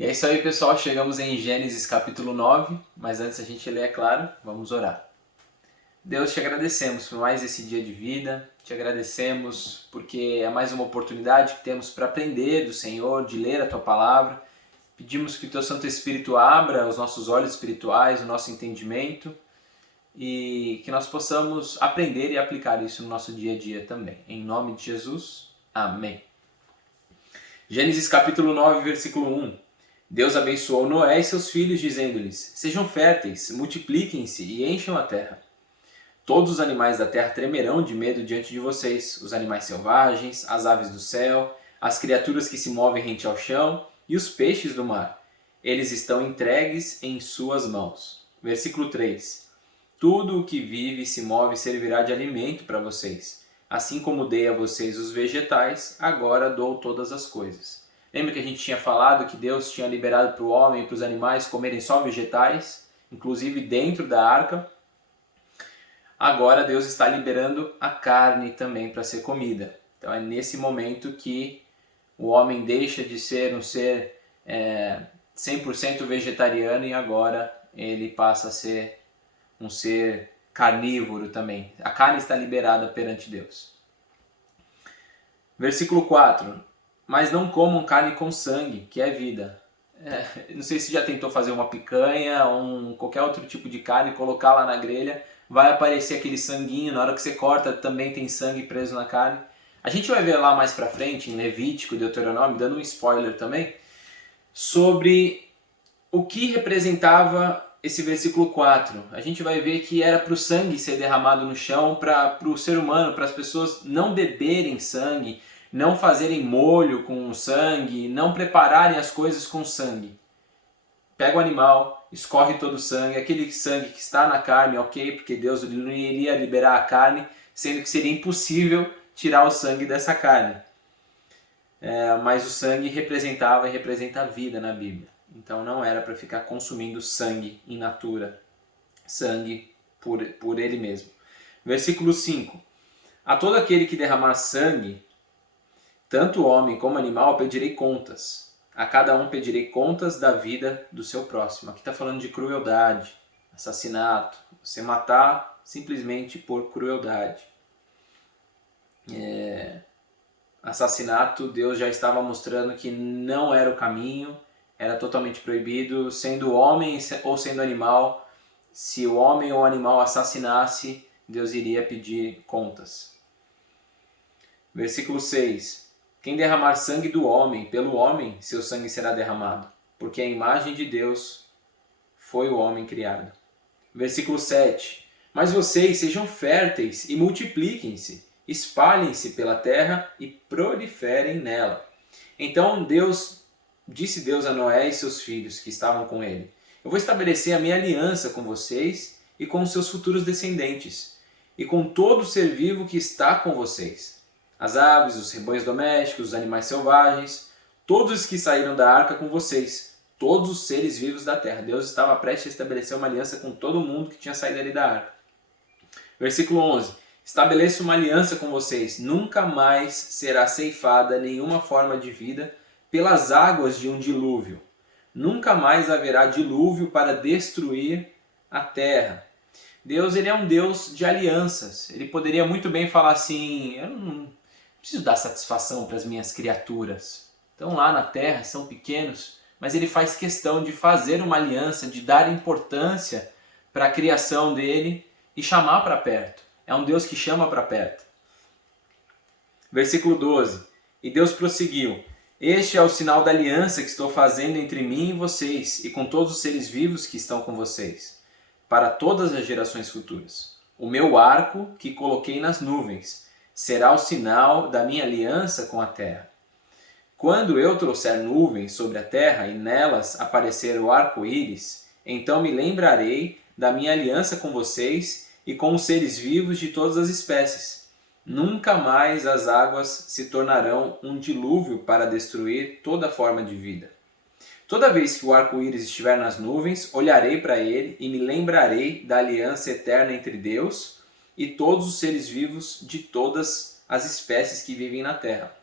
E é isso aí, pessoal. Chegamos em Gênesis capítulo 9, mas antes a gente ler, é claro, vamos orar. Deus, te agradecemos por mais esse dia de vida, te agradecemos porque é mais uma oportunidade que temos para aprender do Senhor, de ler a Tua Palavra. Pedimos que o Teu Santo Espírito abra os nossos olhos espirituais, o nosso entendimento e que nós possamos aprender e aplicar isso no nosso dia a dia também. Em nome de Jesus, amém. Gênesis capítulo 9, versículo 1. Deus abençoou Noé e seus filhos, dizendo-lhes: Sejam férteis, multipliquem-se e encham a terra. Todos os animais da terra tremerão de medo diante de vocês, os animais selvagens, as aves do céu, as criaturas que se movem rente ao chão e os peixes do mar. Eles estão entregues em suas mãos. Versículo 3. Tudo o que vive e se move servirá de alimento para vocês. Assim como dei a vocês os vegetais, agora dou todas as coisas. Lembra que a gente tinha falado que Deus tinha liberado para o homem e para os animais comerem só vegetais, inclusive dentro da arca? Agora Deus está liberando a carne também para ser comida. Então é nesse momento que o homem deixa de ser um ser 100% vegetariano e agora ele passa a ser um ser carnívoro também. A carne está liberada perante Deus. Versículo 4. Mas não comam carne com sangue, que é vida. Não sei se já tentou fazer uma picanha ou qualquer outro tipo de carne, colocar lá na grelha, vai aparecer aquele sanguinho, na hora que você corta também tem sangue preso na carne. A gente vai ver lá mais pra frente, em Levítico e Deuteronômio, dando um spoiler também, sobre o que representava esse versículo 4. A gente vai ver que era para o sangue ser derramado no chão, para o ser humano, para as pessoas não beberem sangue, não fazerem molho com sangue, não prepararem as coisas com sangue. Pega o animal, escorre todo o sangue, aquele sangue que está na carne, ok, porque Deus não iria liberar a carne, sendo que seria impossível tirar o sangue dessa carne. Mas o sangue representava e representa a vida na Bíblia. Então não era para ficar consumindo sangue in natura, sangue por ele mesmo. Versículo 5. A todo aquele que derramar sangue, tanto homem como animal, pedirei contas. A cada um pedirei contas da vida do seu próximo. Aqui está falando de crueldade, assassinato. Você matar simplesmente por crueldade. Assassinato, Deus já estava mostrando que não era o caminho, era totalmente proibido, sendo homem ou sendo animal. Se o homem ou o animal assassinasse, Deus iria pedir contas. Versículo 6. Quem derramar sangue do homem, pelo homem, seu sangue será derramado, porque a imagem de Deus foi o homem criado. Versículo 7. Mas vocês sejam férteis e multipliquem-se, espalhem-se pela terra e proliferem nela. Então disse Deus a Noé e seus filhos que estavam com ele: Eu vou estabelecer a minha aliança com vocês e com os seus futuros descendentes, e com todo ser vivo que está com vocês. As aves, os rebanhos domésticos, os animais selvagens, todos os que saíram da arca com vocês, todos os seres vivos da terra. Deus estava prestes a estabelecer uma aliança com todo mundo que tinha saído ali da arca. Versículo 11. Estabeleço uma aliança com vocês. Nunca mais será ceifada nenhuma forma de vida pelas águas de um dilúvio. Nunca mais haverá dilúvio para destruir a terra. Deus, ele é um Deus de alianças. Ele poderia muito bem falar assim: eu não preciso dar satisfação para as minhas criaturas. Estão lá na terra, são pequenos, mas ele faz questão de fazer uma aliança, de dar importância para a criação dele e chamar para perto. É um Deus que chama para perto. Versículo 12. E Deus prosseguiu: Este é o sinal da aliança que estou fazendo entre mim e vocês e com todos os seres vivos que estão com vocês, para todas as gerações futuras. O meu arco que coloquei nas nuvens será o sinal da minha aliança com a terra. Quando eu trouxer nuvens sobre a terra e nelas aparecer o arco-íris, então me lembrarei da minha aliança com vocês e com os seres vivos de todas as espécies. Nunca mais as águas se tornarão um dilúvio para destruir toda forma de vida. Toda vez que o arco-íris estiver nas nuvens, olharei para ele e me lembrarei da aliança eterna entre Deus e todos os seres vivos de todas as espécies que vivem na terra.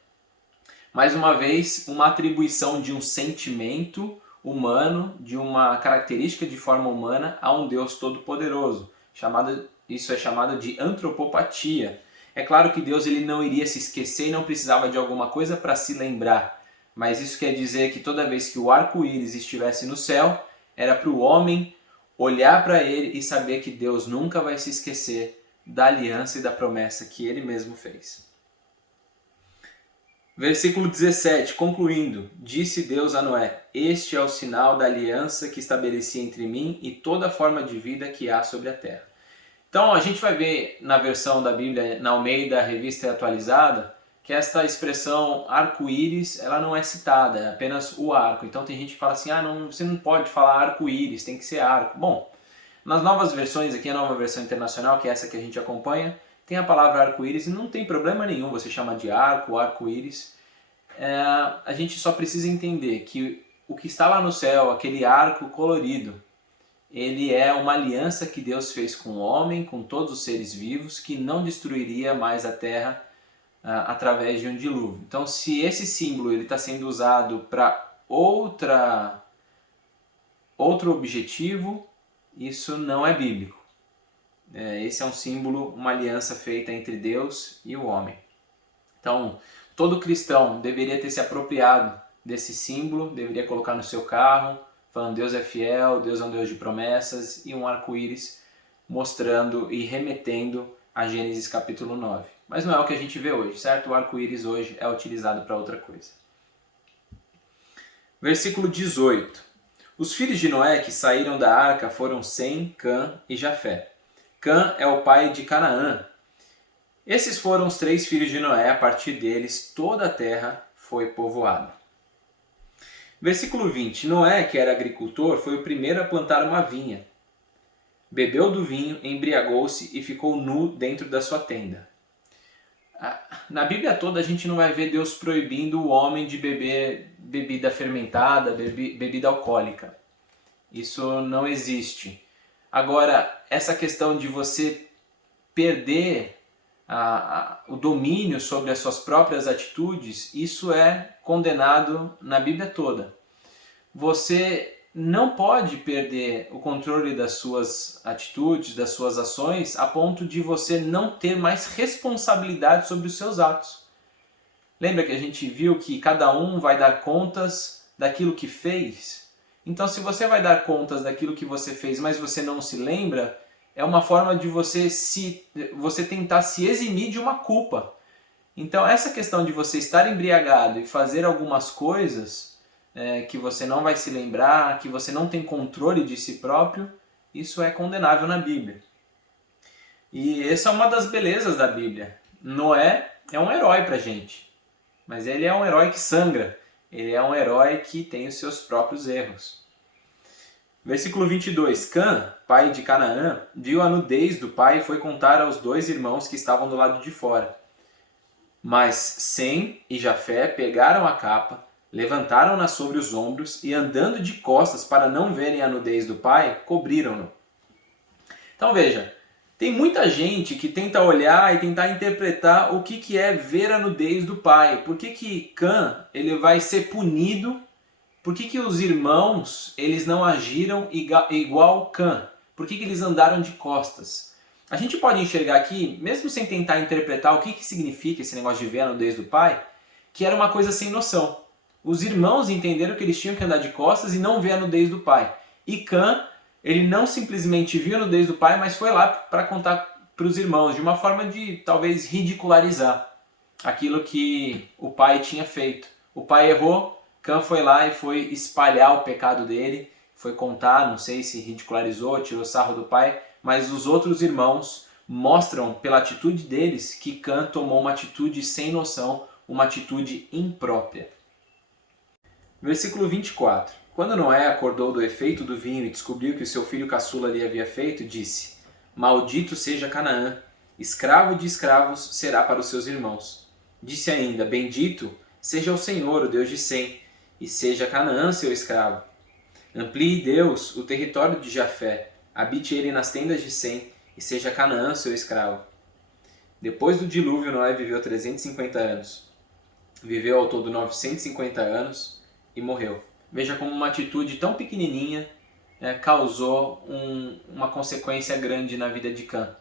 Mais uma vez, uma atribuição de um sentimento, humano, de uma característica de forma humana a um Deus todo-poderoso. Isso é chamado de antropopatia. É claro que Deus ele não iria se esquecer e não precisava de alguma coisa para se lembrar, mas isso quer dizer que toda vez que o arco-íris estivesse no céu, era para o homem olhar para ele e saber que Deus nunca vai se esquecer da aliança e da promessa que ele mesmo fez. Versículo 17, concluindo, disse Deus a Noé, este é o sinal da aliança que estabeleci entre mim e toda forma de vida que há sobre a terra. Então a gente vai ver na versão da Bíblia, na Almeida, Revista Atualizada, que esta expressão arco-íris, ela não é citada, é apenas o arco. Então tem gente que fala assim, você não pode falar arco-íris, tem que ser arco. Bom, nas novas versões, aqui a nova versão internacional, que é essa que a gente acompanha, tem a palavra arco-íris e não tem problema nenhum você chama de arco, arco-íris. A gente só precisa entender que o que está lá no céu, aquele arco colorido, ele é uma aliança que Deus fez com o homem, com todos os seres vivos, que não destruiria mais a terra através de um dilúvio. Então, se esse símbolo está sendo usado para outro objetivo, isso não é bíblico. Esse é um símbolo, uma aliança feita entre Deus e o homem. Então, todo cristão deveria ter se apropriado desse símbolo, deveria colocar no seu carro, falando Deus é fiel, Deus é um Deus de promessas, e um arco-íris mostrando e remetendo a Gênesis capítulo 9. Mas não é o que a gente vê hoje, certo? O arco-íris hoje é utilizado para outra coisa. Versículo 18. Os filhos de Noé que saíram da arca foram Sem, Cã e Jafé. Cã é o pai de Canaã. Esses foram os 3 filhos de Noé, a partir deles toda a terra foi povoada. Versículo 20. Noé, que era agricultor, foi o primeiro a plantar uma vinha. Bebeu do vinho, embriagou-se e ficou nu dentro da sua tenda. Na Bíblia toda a gente não vai ver Deus proibindo o homem de beber bebida fermentada, bebida alcoólica. Isso não existe. Agora, essa questão de você perder o domínio sobre as suas próprias atitudes, isso é condenado na Bíblia toda. Você não pode perder o controle das suas atitudes, das suas ações, a ponto de você não ter mais responsabilidade sobre os seus atos. Lembra que a gente viu que cada um vai dar contas daquilo que fez? Então, se você vai dar contas daquilo que você fez, mas você não se lembra, é uma forma de você tentar se eximir de uma culpa. Então, essa questão de você estar embriagado e fazer algumas coisas que você não vai se lembrar, que você não tem controle de si próprio, isso é condenável na Bíblia. E essa é uma das belezas da Bíblia. Noé é um herói pra gente, mas ele é um herói que sangra, ele é um herói que tem os seus próprios erros. Versículo 22. Cã, pai de Canaã, viu a nudez do pai e foi contar aos 2 irmãos que estavam do lado de fora. Mas Sem e Jafé pegaram a capa, levantaram-na sobre os ombros e, andando de costas para não verem a nudez do pai, cobriram-no. Então veja, tem muita gente que tenta olhar e tentar interpretar o que é ver a nudez do pai. Por que Cã ele vai ser punido? Por que os irmãos eles não agiram igual Cã? Por que eles andaram de costas? A gente pode enxergar aqui, mesmo sem tentar interpretar o que significa esse negócio de ver a nudez do pai, que era uma coisa sem noção. Os irmãos entenderam que eles tinham que andar de costas e não ver a nudez do pai. E Cã, ele não simplesmente viu a nudez do pai, mas foi lá para contar para os irmãos, de uma forma de talvez ridicularizar aquilo que o pai tinha feito. O pai errou, Cã foi lá e foi espalhar o pecado dele, foi contar, não sei se ridicularizou, tirou sarro do pai, mas os outros irmãos mostram pela atitude deles que Cã tomou uma atitude sem noção, uma atitude imprópria. Versículo 24. Quando Noé acordou do efeito do vinho e descobriu que o seu filho caçula lhe havia feito, disse: Maldito seja Canaã, escravo de escravos será para os seus irmãos. Disse ainda: Bendito seja o Senhor, o Deus de Sem, e seja Canaã seu escravo. Amplie Deus o território de Jafé, habite ele nas tendas de Sem, e seja Canaã seu escravo. Depois do dilúvio, Noé viveu 350 anos. Viveu ao todo 950 anos e morreu. Veja como uma atitude tão pequenininha causou uma consequência grande na vida de Cã.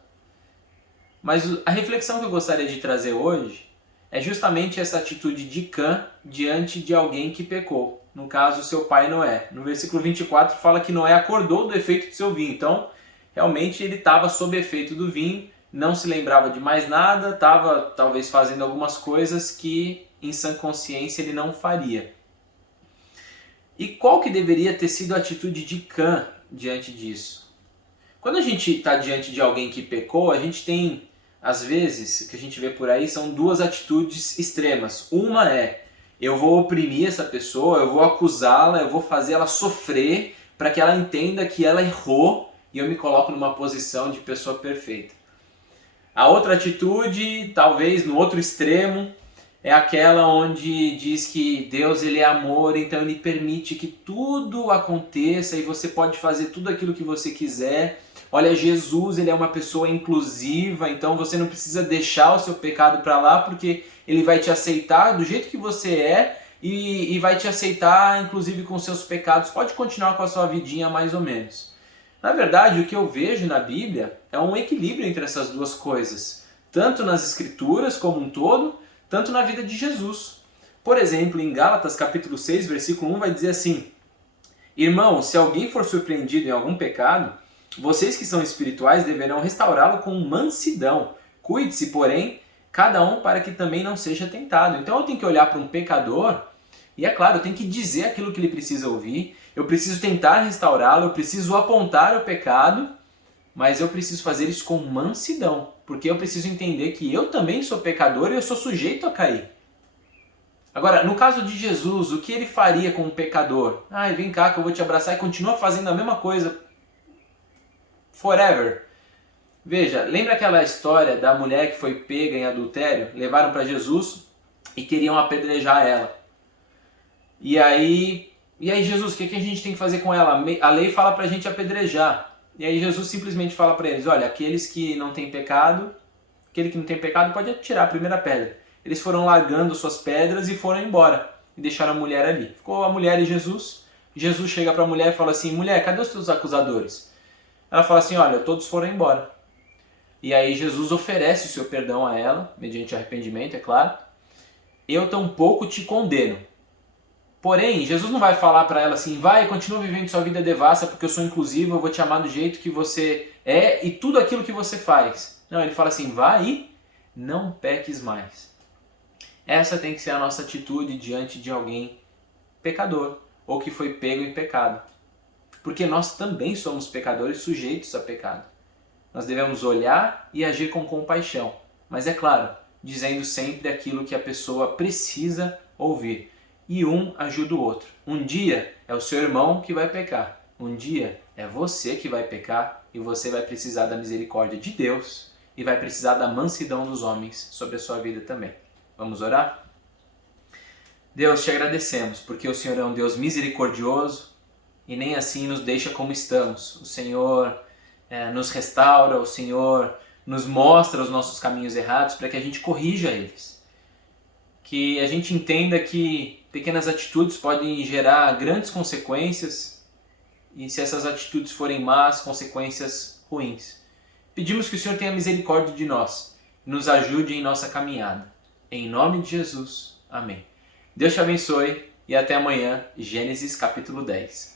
Mas a reflexão que eu gostaria de trazer hoje é justamente essa atitude de Cã diante de alguém que pecou. No caso, seu pai Noé. No versículo 24 fala que Noé acordou do efeito do seu vinho. Então, realmente ele estava sob efeito do vinho, não se lembrava de mais nada, estava talvez fazendo algumas coisas que em sã consciência ele não faria. E qual que deveria ter sido a atitude de Cã diante disso? Quando a gente está diante de alguém que pecou, a gente tem, às vezes, o que a gente vê por aí são duas atitudes extremas. Uma é, eu vou oprimir essa pessoa, eu vou acusá-la, eu vou fazer ela sofrer para que ela entenda que ela errou e eu me coloco numa posição de pessoa perfeita. A outra atitude, talvez no outro extremo, é aquela onde diz que Deus ele é amor, então ele permite que tudo aconteça e você pode fazer tudo aquilo que você quiser. Olha, Jesus ele é uma pessoa inclusiva, então você não precisa deixar o seu pecado para lá, porque ele vai te aceitar do jeito que você é e vai te aceitar inclusive com seus pecados. Pode continuar com a sua vidinha mais ou menos. Na verdade, o que eu vejo na Bíblia é um equilíbrio entre essas duas coisas, tanto nas Escrituras como um todo, tanto na vida de Jesus. Por exemplo, em Gálatas capítulo 6, versículo 1 vai dizer assim: Irmãos, se alguém for surpreendido em algum pecado, vocês que são espirituais deverão restaurá-lo com mansidão. Cuide-se, porém, cada um para que também não seja tentado. Então eu tenho que olhar para um pecador e, é claro, eu tenho que dizer aquilo que ele precisa ouvir, eu preciso tentar restaurá-lo, eu preciso apontar o pecado, mas eu preciso fazer isso com mansidão, porque eu preciso entender que eu também sou pecador e eu sou sujeito a cair. Agora, no caso de Jesus, o que ele faria com um pecador? Vem cá que eu vou te abraçar e continua fazendo a mesma coisa forever. Veja, lembra aquela história da mulher que foi pega em adultério? Levaram para Jesus e queriam apedrejar ela. E aí Jesus, o que a gente tem que fazer com ela? A lei fala para a gente apedrejar. E aí Jesus simplesmente fala para eles, olha, aqueles que não têm pecado, aquele que não tem pecado pode atirar a primeira pedra. Eles foram largando suas pedras e foram embora. E deixaram a mulher ali. Ficou a mulher e Jesus. Jesus chega para a mulher e fala assim, mulher, cadê os teus acusadores? Ela fala assim, olha, todos foram embora. E aí Jesus oferece o seu perdão a ela, mediante arrependimento, é claro. Eu tampouco te condeno. Porém, Jesus não vai falar para ela assim, vai, continua vivendo sua vida devassa porque eu sou inclusivo, eu vou te amar do jeito que você é e tudo aquilo que você faz. Não, ele fala assim, vai e não peques mais. Essa tem que ser a nossa atitude diante de alguém pecador ou que foi pego em pecado. Porque nós também somos pecadores sujeitos a pecado. Nós devemos olhar e agir com compaixão, mas é claro, dizendo sempre aquilo que a pessoa precisa ouvir. E um ajuda o outro. Um dia é o seu irmão que vai pecar. Um dia é você que vai pecar e você vai precisar da misericórdia de Deus e vai precisar da mansidão dos homens sobre a sua vida também. Vamos orar? Deus, te agradecemos porque o Senhor é um Deus misericordioso e nem assim nos deixa como estamos. O Senhor nos restaura, o Senhor nos mostra os nossos caminhos errados para que a gente corrija eles. Que a gente entenda que pequenas atitudes podem gerar grandes consequências e se essas atitudes forem más, consequências ruins. Pedimos que o Senhor tenha misericórdia de nós e nos ajude em nossa caminhada. Em nome de Jesus. Amém. Deus te abençoe e até amanhã, Gênesis capítulo 10.